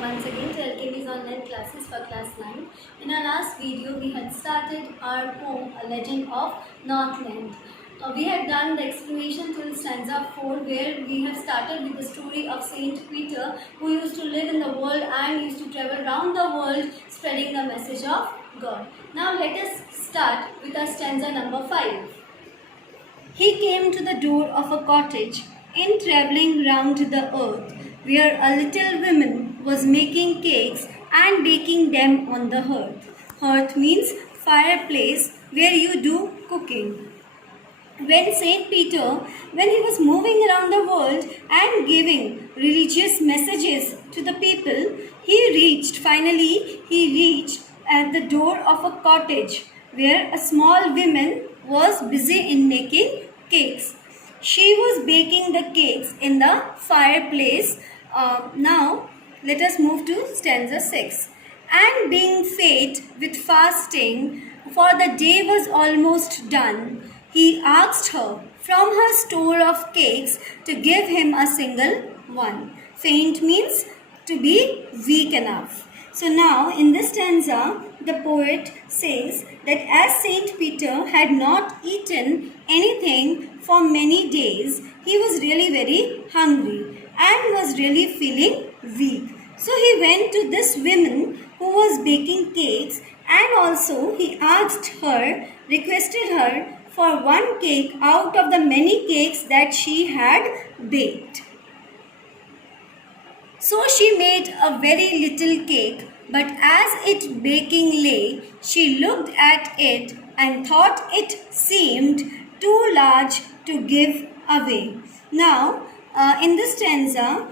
welcome once again to LKB's online classes for class 9. In our last video, we had started our poem, A Legend of Northland. We had done the explanation till stanza 4, where we have started with the story of Saint Peter, who used to live in the world and used to travel around the world spreading the message of God. Now let us start with our stanza number 5. He came to the door of a cottage in travelling round the earth, where a little woman was making cakes and baking them on the hearth. Hearth means fireplace where you do cooking. When Saint Peter, when he was moving around the world and giving religious messages to the people, finally he reached at the door of a cottage where a small woman was busy in making cakes. She was baking the cakes in the fireplace. Now let us move to stanza 6. And being faint with fasting, for the day was almost done, he asked her from her store of cakes to give him a single one. Faint means to be weak enough. So now in this stanza, the poet says that as Saint Peter had not eaten anything for many days, he was really very hungry and was really feeling weak. So he went to this woman who was baking cakes, and also he requested her for one cake out of the many cakes that she had baked. So she made a very little cake, but as it baking lay, she looked at it and thought it seemed too large to give away. Now, in this stanza,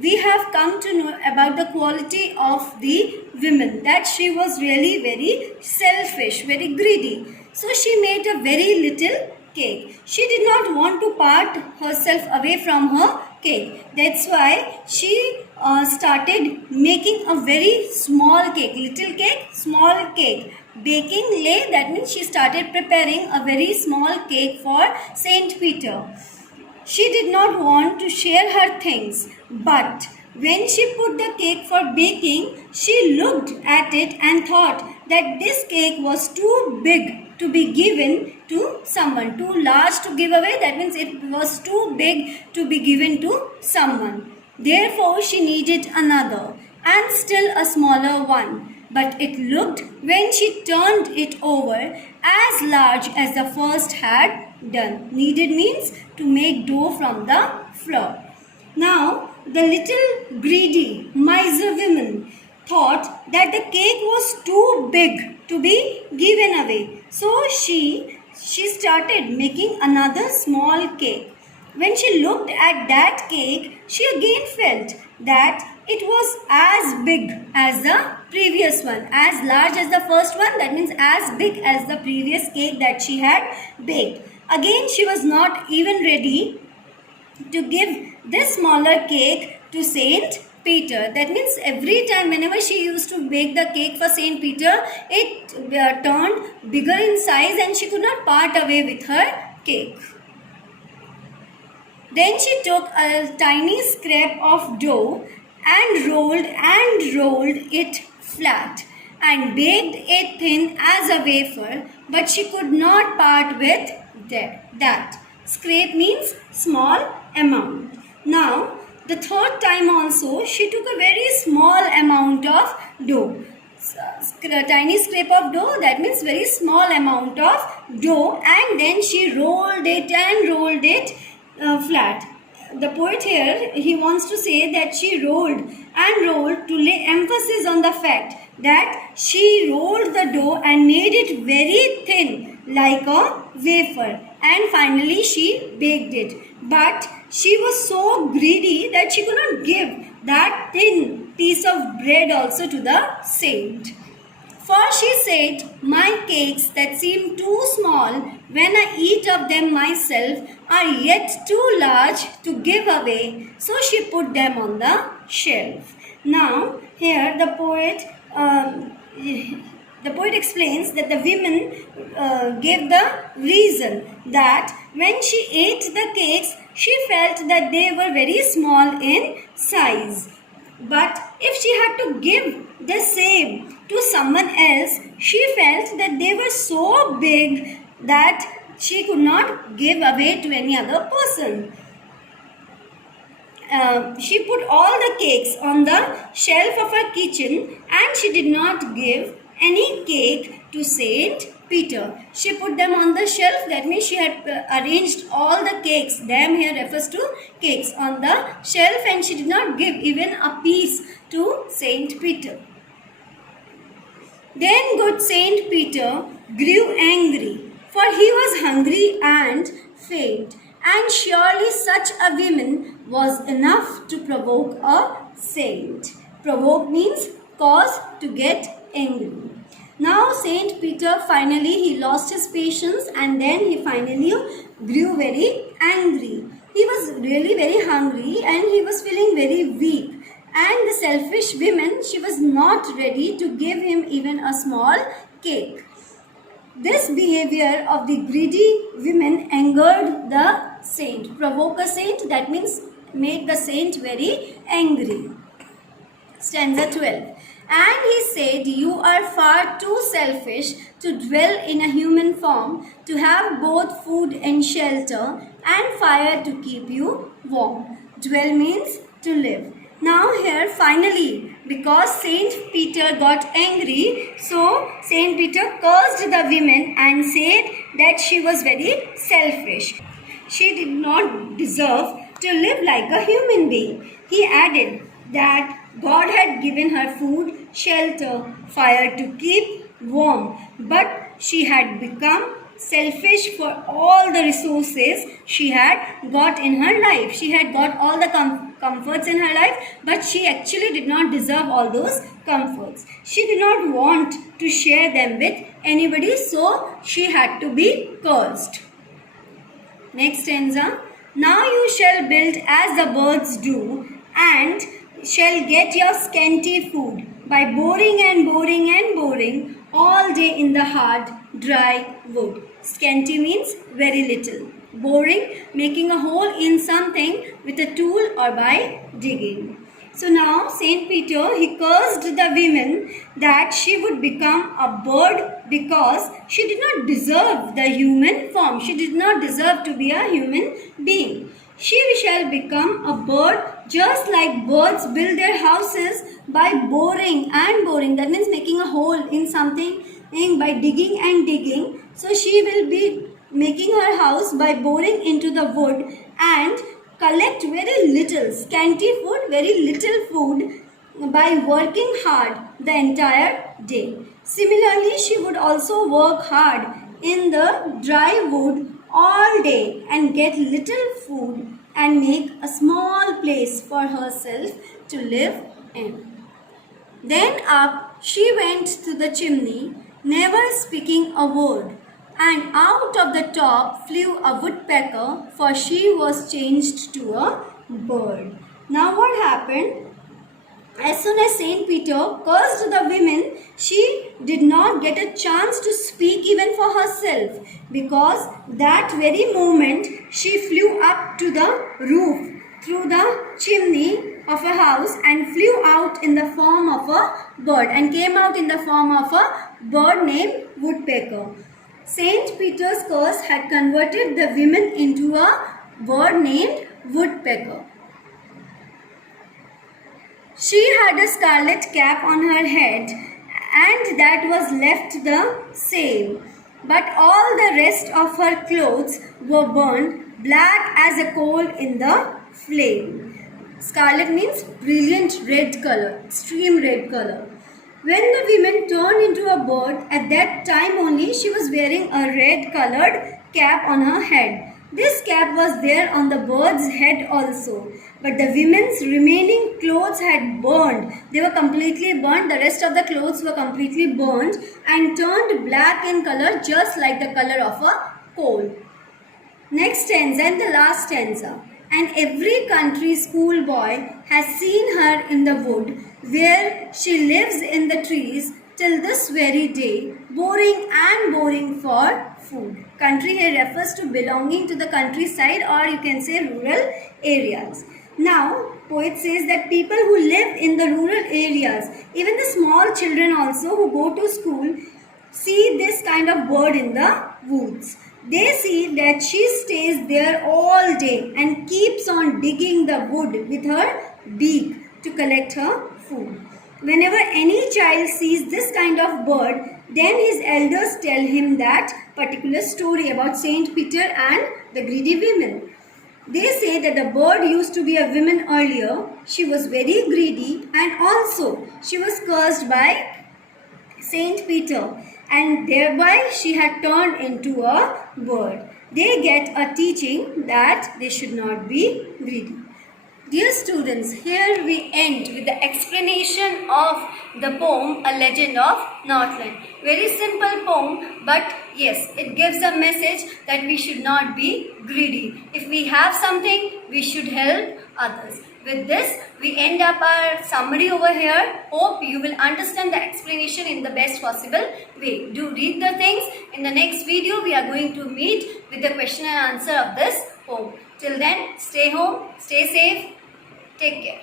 we have come to know about the quality of the woman, that she was really very selfish, very greedy. So she made a very little cake. She did not want to part herself away from her cake. That's why she started making a very small cake, little cake, small cake. Baking lay, that means she started preparing a very small cake for Saint Peter. She did not want to share her things, but when she put the cake for baking, she looked at it and thought that this cake was too big to be given to someone, too large to give away. That means it was too big to be given to someone. Therefore, she needed another and still a smaller one. But it looked, when she turned it over, as large as the first had done. Needed means to make dough from the flour. Now, the little greedy miser woman thought that the cake was too big to be given away. So she started making another small cake. When she looked at that cake, she again felt that it was as big as the previous one, as large as the first one, that means as big as the previous cake that she had baked. Again, she was not even ready to give this smaller cake to Saint Peter. That means every time whenever she used to bake the cake for Saint Peter, it turned bigger in size and she could not part away with her cake. Then she took a tiny scrap of dough and rolled it flat and baked it thin as a wafer, but she could not part with that. Scrape means small amount. Now, the third time also, she took a very small amount of dough. Tiny scrape of dough, that means very small amount of dough, and then she rolled it flat. The poet here, he wants to say that she rolled to lay emphasis on the fact that she rolled the dough and made it very thin like a wafer, and finally she baked it. But she was so greedy that she could not give that thin piece of bread also to the saint. For she said, my cakes that seem too small when I eat of them myself are yet too large to give away. So she put them on the shelf. Now here the poet explains that the women gave the reason that when she ate the cakes, she felt that they were very small in size. But if she had to give the same to someone else, she felt that they were so big that she could not give away to any other person. She put all the cakes on the shelf of her kitchen and she did not give any cake to Saint Peter. She put them on the shelf. That means she had arranged all the cakes. Them here refers to cakes on the shelf, and she did not give even a piece to Saint Peter. Then good Saint Peter grew angry, for he was hungry and faint, and surely such a woman was enough to provoke a saint. Provoke means cause to get angry. Now Saint Peter finally he lost his patience, and then he finally grew very angry. He was really very hungry and he was feeling very weak. And the selfish woman, she was not ready to give him even a small cake. This behavior of the greedy women angered the saint. Provoke a saint, that means make the saint very angry. Stanza 12. And he said, you are far too selfish to dwell in a human form, to have both food and shelter and fire to keep you warm. Dwell means to live. Now here finally, because Saint Peter got angry, so Saint Peter cursed the woman and said that she was very selfish. She did not deserve to live like a human being. He added that God had given her food, shelter, fire to keep warm, but she had become selfish for all the resources she had got in her life. She had got all the comforts in her life, but she actually did not deserve all those comforts. She did not want to share them with anybody, so she had to be cursed. Next stanza. Now you shall build as the birds do, and shall get your scanty food by boring and boring and boring all day in the hard, dry wood. Scanty means very little. Boring, making a hole in something with a tool or by digging. So now Saint Peter, he cursed the woman that she would become a bird because she did not deserve the human form. She did not deserve to be a human being. She shall become a bird just like birds build their houses by boring and boring. That means making a hole in something by digging and digging. So she will be making her house by boring into the wood and collect very little, scanty food, very little food by working hard the entire day. Similarly, she would also work hard in the dry wood all day and get little food and make a small place for herself to live in. Then up she went to the chimney, never speaking a word, and out of the top flew a woodpecker, for she was changed to a bird. Now what happened? As soon as Saint Peter cursed the women, she did not get a chance to speak even for herself, because that very moment she flew up to the roof through the chimney of a house and flew out in the form of a bird and came out in the form of a bird named woodpecker. Saint Peter's curse had converted the women into a bird named woodpecker. She had a scarlet cap on her head, and that was left the same. But all the rest of her clothes were burned black as a coal in the flame. Scarlet means brilliant red color, extreme red color. When the woman turned into a bird, at that time only she was wearing a red colored cap on her head. This cap was there on the bird's head also. But the women's remaining clothes had burned. They were completely burned. The rest of the clothes were completely burned and turned black in color, just like the color of a coal. Next stanza and the last stanza. And every country schoolboy has seen her in the wood, where she lives in the trees till this very day, boring and boring for food. Country here refers to belonging to the countryside, or you can say rural areas. Now, poet says that people who live in the rural areas, even the small children also who go to school, see this kind of bird in the woods. They see that she stays there all day and keeps on digging the wood with her beak to collect her food. Whenever any child sees this kind of bird, then his elders tell him that particular story about Saint Peter and the greedy women. They say that the bird used to be a woman earlier. She was very greedy and also she was cursed by Saint Peter and thereby she had turned into a bird. They get a teaching that they should not be greedy. Dear students, here we end with the explanation of the poem A Legend of Northland. Very simple poem, but yes, it gives a message that we should not be greedy. If we have something, we should help others. With this, we end up our summary over here. Hope you will understand the explanation in the best possible way. Do read the things. In the next video, we are going to meet with the question and answer of this poem. Till then, stay home, stay safe, take care.